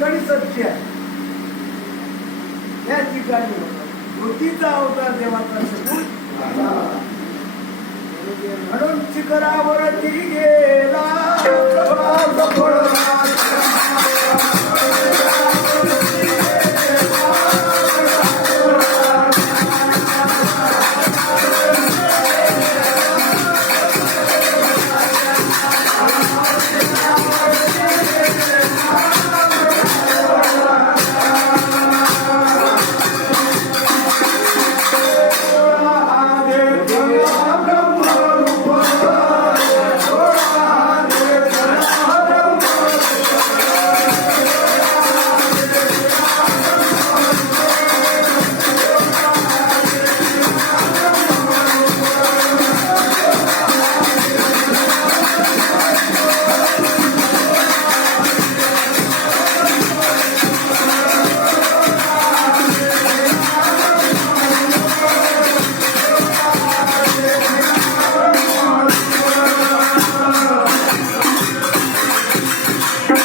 ठिकाणी सत्य आहे. त्या ठिकाणी कृतीचा अवतार देवाचा सगुण म्हणून शिखरावरती गेला.